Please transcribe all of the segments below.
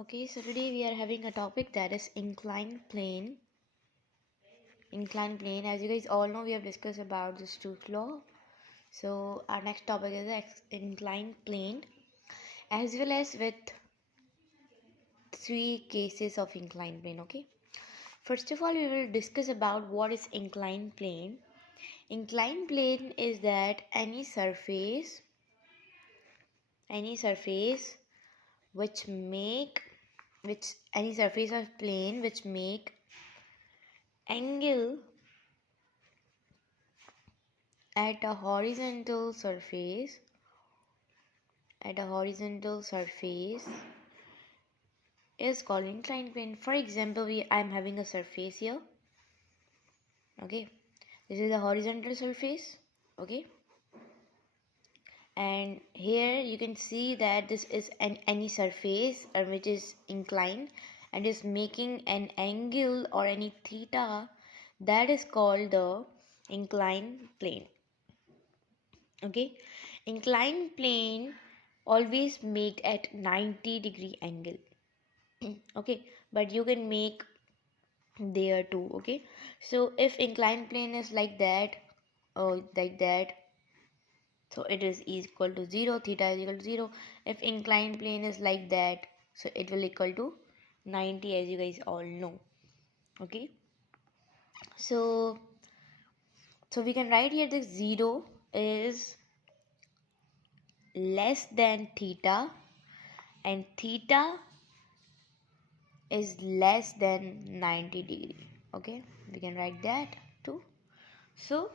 Okay, so today we are having a topic that is inclined plane. Inclined plane, as you guys all know, we have discussed about the Stokes law. So our next topic is the inclined plane, as well as with three cases of inclined plane. Okay, first of all, we will discuss about what is inclined plane. Inclined plane is that any surface which any surface of plane which make angle at a horizontal surface is called inclined plane. For example, I'm having a surface here. Okay, this is a horizontal surface. Okay, and here you can see that this is any surface which is inclined and is making an angle or any theta, that is called the inclined plane. Okay, inclined plane always make at 90-degree angle. Okay, but you can make there too. Okay, so if inclined plane is like that, so it is equal to 0, theta is equal to 0. If inclined plane is like that, so it will equal to 90, as you guys all know. Okay, so we can write here that 0 is less than theta and theta is less than 90-degree. Okay, we can write that too. So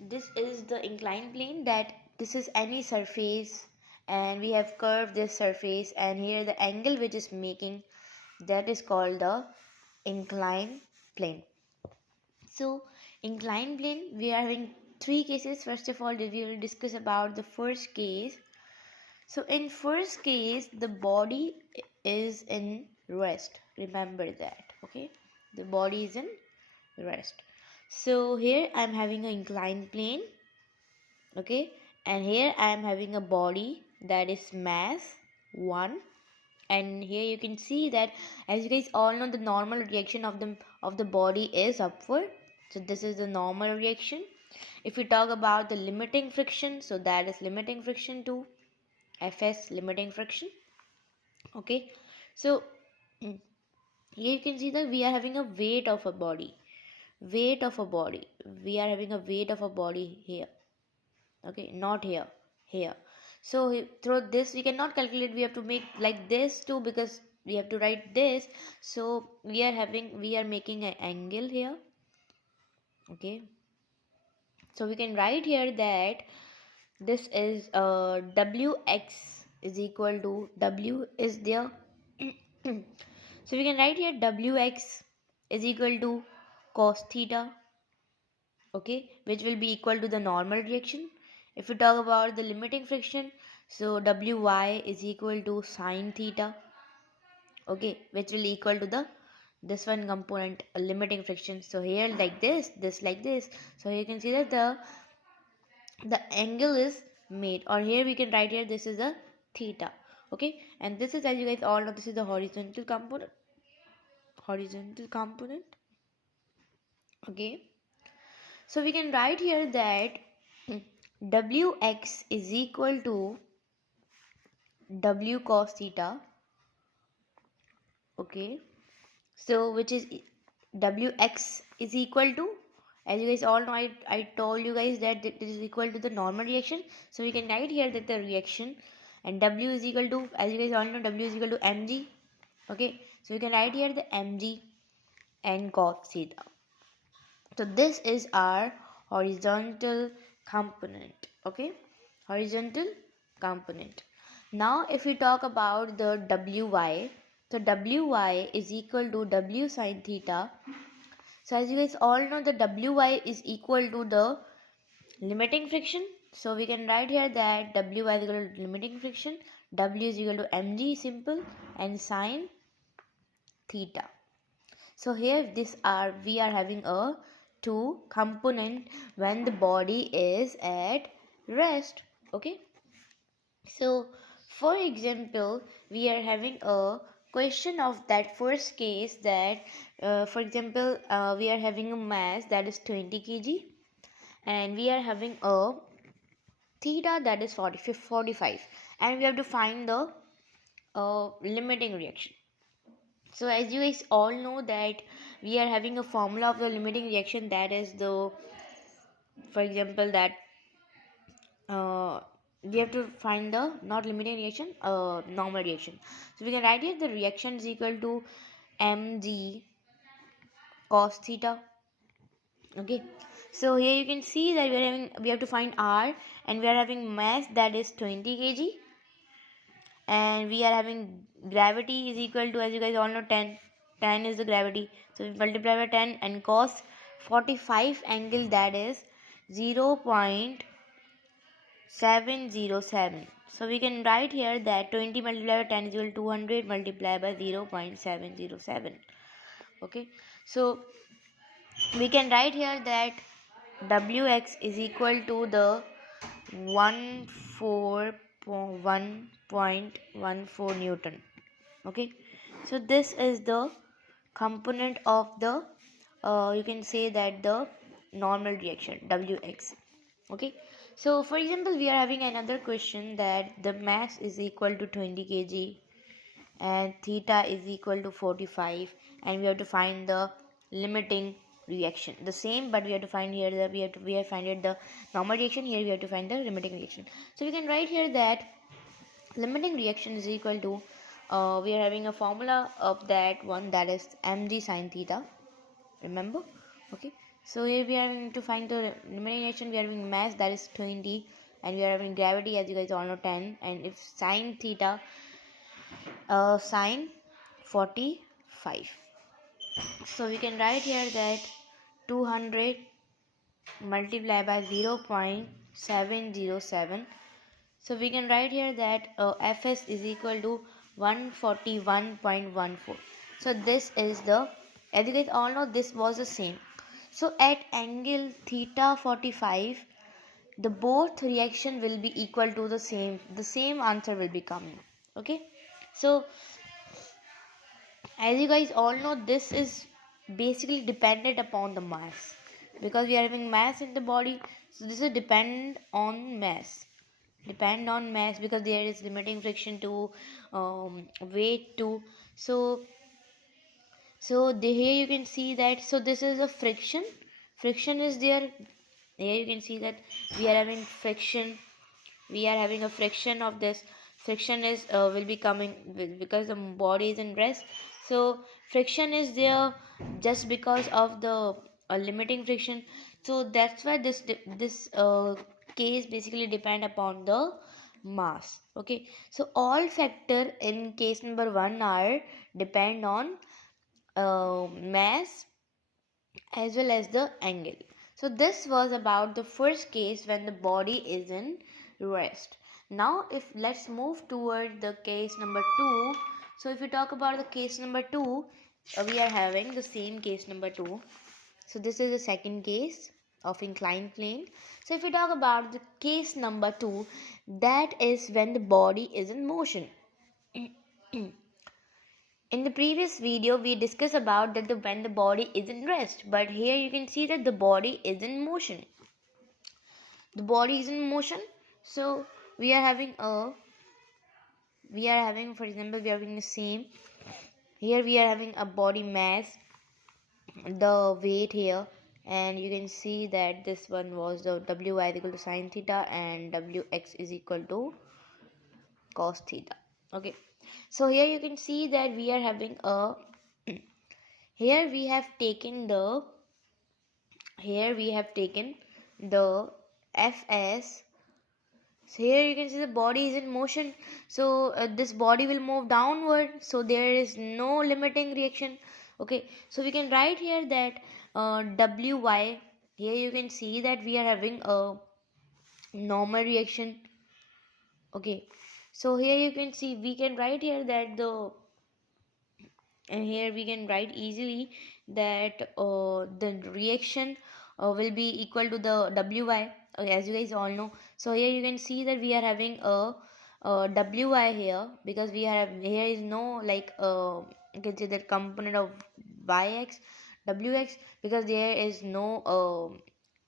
this is the inclined plane, that this is any surface and we have curved this surface, and here the angle which is making, that is called the inclined plane. So inclined plane, we are having three cases. First of all, we will discuss about the first case. So in first case, the body is in rest. Remember that. Okay, the body is in rest. So here I am having an inclined plane. Okay, and here I am having a body that is mass 1, and here you can see that, as you guys all know, the normal reaction of the body is upward. So this is the normal reaction. If we talk about the limiting friction, so that is limiting friction 2, Fs limiting friction. Okay, so here you can see that we are having a weight of a body. We are having a weight of a body here. Okay, not here, here. So through this we cannot calculate, we have to make like this too, because we have to write this. So we are making an angle here. Okay, so we can write here that this is wx is equal to, w is there. So we can write here wx is equal to cos theta. Okay, which will be equal to the normal reaction. If we talk about the limiting friction, so wy is equal to sine theta. Okay, which will equal to this one component, limiting friction. So here like this like this. So you can see that the angle is made, or here we can write here this is a theta. Okay, and this is, as you guys all know, this is the horizontal component. Okay, so we can write here that wx is equal to w cos theta. Okay, so which is wx is equal to, as you guys all know, I told you guys that it is equal to the normal reaction. So we can write here that the reaction, and w is equal to, as you guys all know, w is equal to mg. Okay, so we can write here the mg and cos theta. So this is our horizontal component. Okay, horizontal component. Now if we talk about the wy, so wy is equal to w sine theta. So as you guys all know, the wy is equal to the limiting friction. So we can write here that wy is equal to limiting friction, w is equal to mg, simple, and sine theta. So here we are having a two component when the body is at rest. Okay, so for example, we are having a question of that first case that for example we are having a mass that is 20 kg and we are having a theta that is 45 and we have to find the limiting reaction. So as you guys all know that we are having a formula of the limiting reaction, that is the, for example, that uh, we have to find the not limiting reaction, normal reaction. So we can write here the reaction is equal to mg cos theta. Okay, so here you can see that we have to find r, and we are having mass that is 20 kg, and we are having gravity is equal to, as you guys all know, 10 is the gravity, so we multiply by 10 and cos 45 angle that is 0.707. So we can write here that 20 multiplied by 10 is equal to 200 multiplied by 0.707. Okay, so we can write here that Wx is equal to the 141.14 Newton. Okay, so this is the component of the you can say that the normal reaction Wx. Okay, so for example we are having another question that the mass is equal to 20 kg and theta is equal to 45, and we have to find the limiting reaction. The same, but we have to find here that we have find it the normal reaction. Here we have to find the limiting reaction. So we can write here that limiting reaction is equal to we are having a formula of that one, that is mg sine theta. Remember? Okay. So here we are going to find the limiting reaction. We are having mass that is 20, and we are having gravity, as you guys all know, 10, and if sine theta sine 45. So we can write here that 200 multiplied by 0.707. So we can write here that Fs is equal to 141.14. So this is the, as you guys all know, this was the same. So at angle theta 45, the both reaction will be equal to the same answer will be coming. Okay, so as you guys all know, this is basically dependent upon the mass, because we are having mass in the body, so this is depend on mass because there is limiting friction to weight too. So here you can see that, so this is a friction is there. Here you can see that we are having friction, we are having a friction of this. Friction is will be coming because the body is in rest, so friction is there just because of the limiting friction. So that's why this case basically depend upon the mass. Okay, so all factor in case number 1 are depend on mass as well as the angle. So this was about the first case when the body is in rest. Now if let's move toward the case number 2. So if we talk about the case number 2, we are having the same case number 2. So this is the second case of inclined plane. So if we talk about the case number 2, that is when the body is in motion. In the previous video, we discussed about that when the body is in rest, but here you can see that the body is in motion. The body is in motion, so we are having, for example, we are having the same. Here we are having a body mass, the weight here, and you can see that this one was the Wy is equal to sine theta and Wx is equal to cos theta. Okay, so here you can see that we are having a here we have taken the Fs. So here you can see the body is in motion, so this body will move downward, so there is no limiting reaction. Okay, so we can write here that Wy, here you can see that we are having a normal reaction. Okay, so here you can see we can write here that here we can write easily that the reaction will be equal to the Wy, okay, as you guys all know. So here you can see that we are having a wi here, because we have here is no like you can say that component of yx wx, because there is no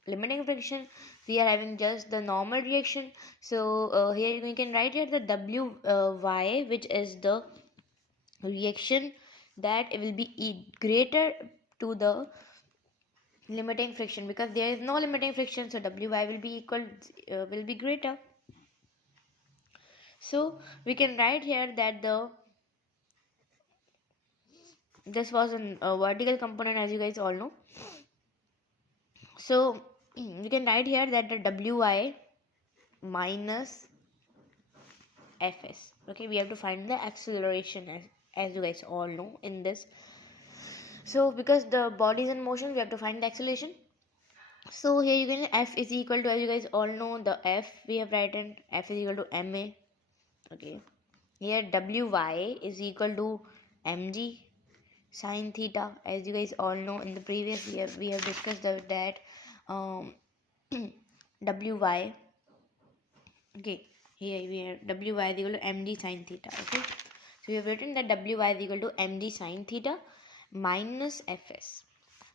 limiting friction. We are having just the normal reaction. So here we can write here the y, which is the reaction that it will be greater to the limiting friction, because there is no limiting friction, so wi will be equal will be greater. So we can write here that this was a vertical component, as you guys all know. So we can write here that the wi minus fs. Okay, we have to find the acceleration, as you guys all know in this. So because the body is in motion, we have to find the acceleration. So here you can f is equal to, as you guys all know, the f we have written f is equal to ma. Okay, here wi is equal to mg sine theta. As you guys all know, in the previous year we have discussed that wi, okay, here we have wi is equal to md sine theta. Okay, so we have written that wi is equal to md sine theta minus fs.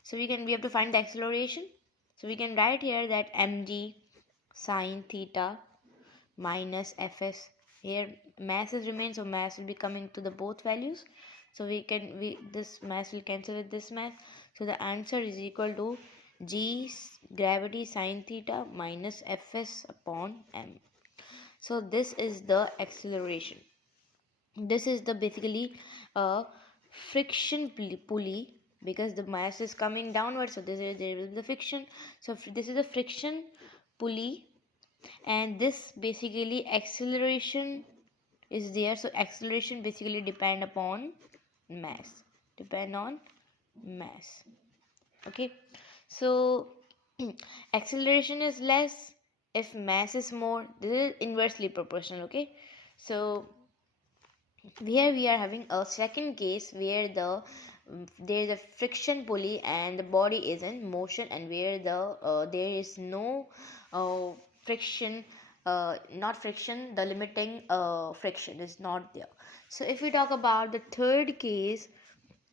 So we have to find the acceleration. So we can write here that mg sine theta minus fs. Here mass is remains, so mass will be coming to the both values. So this mass will cancel with this mass. So the answer is equal to g gravity sine theta minus fs upon m. So this is the acceleration. This is the basically friction pulley, because the mass is coming downwards, so there will be the friction. So this is the friction pulley, and this basically acceleration is there. So acceleration basically depend on mass. Okay, so acceleration is less if mass is more. This is inversely proportional. Okay, so here we are having a second case where there is a friction pulley and the body is in motion, and where there is no friction, not friction, the limiting friction is not there. So if we talk about the third case,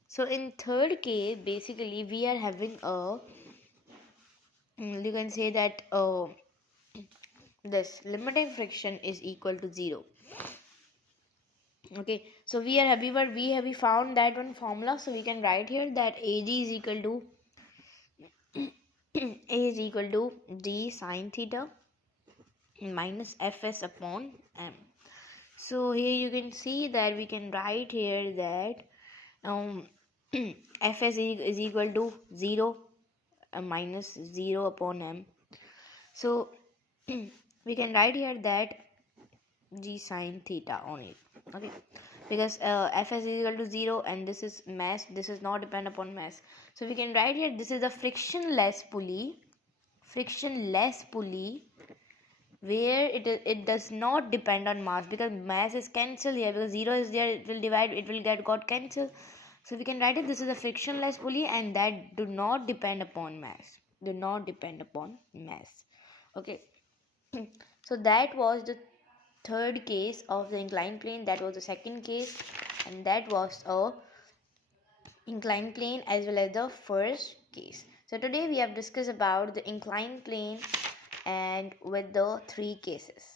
so in third case basically we are having a you can say that this limiting friction is equal to 0. Okay, so we found that one formula, so we can write here that ag is equal to a is equal to d sine theta minus fs upon m. So here you can see that we can write here that fs is equal to 0 minus 0 upon m. So we can write here that g sine theta only. Okay, because fs is equal to 0 and this is mass, this is not depend upon mass. So we can write here this is a frictionless pulley where it does not depend on mass, because mass is cancelled here, because 0 is there, it will divide, it will get got cancelled. So we can write it, this is a frictionless pulley and that do not depend upon mass. Okay, so that was the third case of the inclined plane. That was the second case, and that was a inclined plane as well as the first case. So today we have discussed about the inclined plane and with the three cases.